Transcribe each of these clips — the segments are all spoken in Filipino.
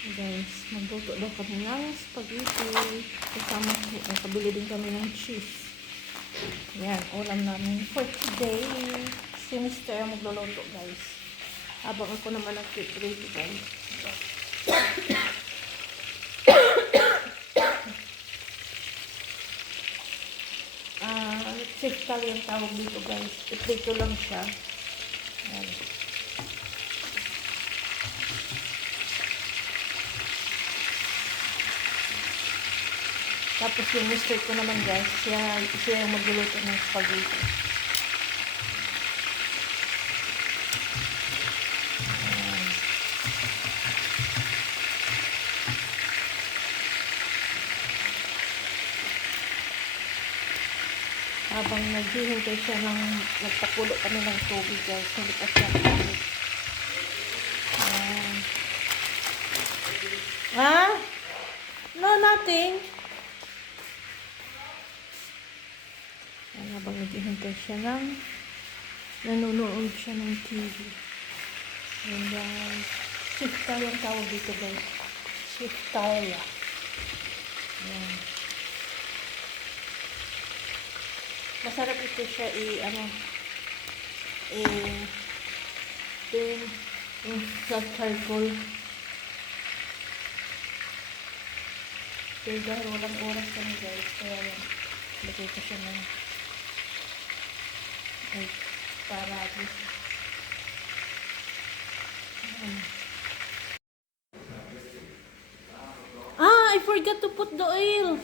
Guys, magluto daw kami ng spaghetti. Kasama nakabili din kami ng cheese. Yan, ulam namin for today. Si Mr. ang magluluto, guys. Habang ako naman nag-prepare, guys. Ah, uh, yung tawag dito, guys. Ito lang siya. Yan. Tapos yung mister ko naman guys, siya, siya yung magluluto ng spaghetti. Habang naghihintay siya ng, nagpakulo kami ng tubig guys, hindi pa siya. Ah? No, nothing. Ayan, habang naghihintay siya ng nanonood siya ng TV. Ayan guys. Sifta yung tawag dito guys. Siftaya. Ayan. Masarap ito siya i ano i din sa charcoal. Pero dahil walang oras kami guys, kaya lang lagay ko siya ng para at least. Ah, I forgot to put the oil.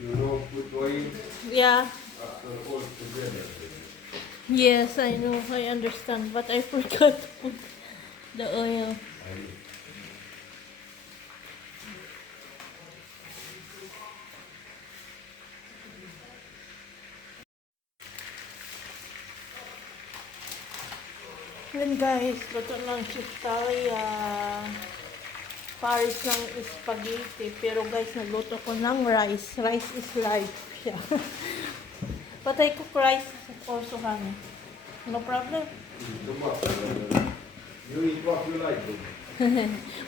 You know, put oil Yeah. after all together. Yes, I know. I understand. But I forgot to put the oil. Yan guys, luto ng chistaria. Paris ng spaghetti. Pero guys, nagluto ko ng rice. Rice is life siya. But I cook rice also, honey. No problem. You eat what you like.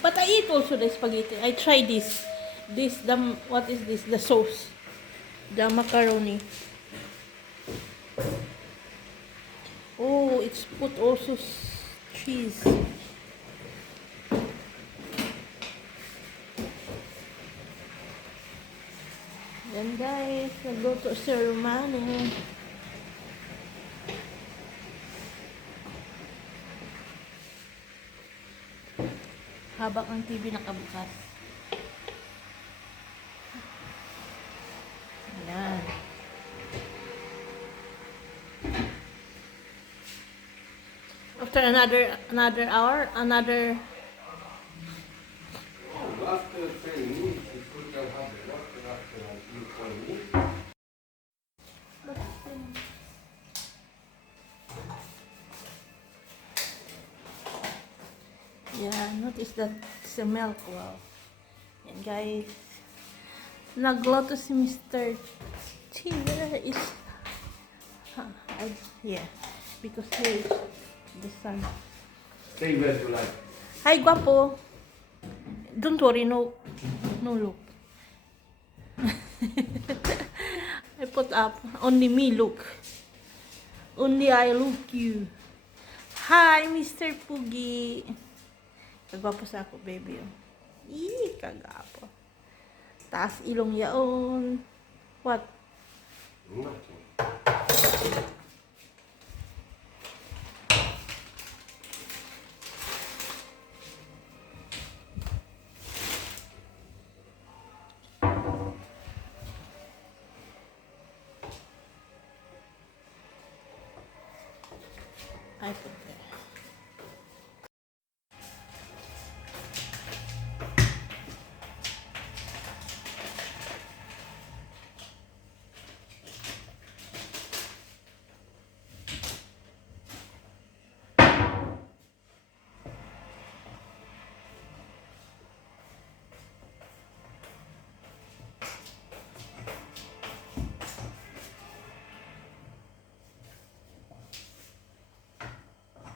But I eat also the spaghetti. I try this. This, the, what is this? The sauce. The macaroni. Oh, it's put also cheese. Yan guys, nagluto si Romano. Habang ang TV nakabukas. After another another hour, another After 10 minutes, you put them have the water after a few 20 minutes. Yeah, notice that sa milk. Wow. Yan guys. Nagluto si Mr. T. Is... Huh, I, yeah. Because is the sun. Stay where you like. Hi, guapo. Don't worry, no, no look. I put up. Only me look. Only I look you. Hi, Mr. Pugi. Kagwapo sa ako, baby. Oh. Ih, kagapo. Taas ilong yaon. What? Nothing. I think.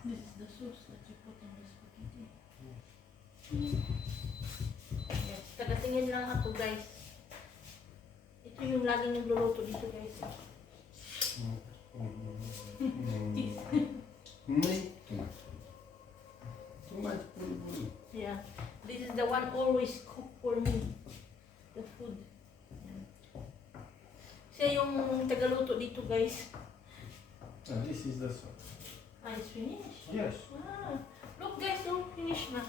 This is the sauce that you put in the spaghetti. Yes, tagatingin lang ako guys. Ito yung laging nagluluto dito guys. Cheese. yeah, this is the one always cook for me. The food. Siya yung tagaluto dito guys. Ah, this is the sauce. Ah, it's finished. Yes. Ah, look guys, oh, finish na.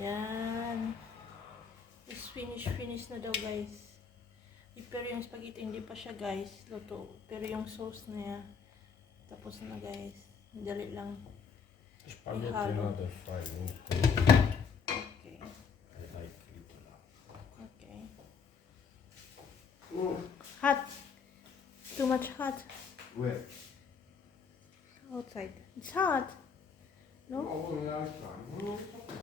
Yan. It's finish, finish na daw guys. Pero yung spaghetti hindi pa siya guys, luto. Pero yung sauce na yan, tapos na guys. Dali lang. Spaghetti Ihalo. not the fry. Okay. I like it. Okay. Too much hot. Where? Outside. It's hot. No? Oh,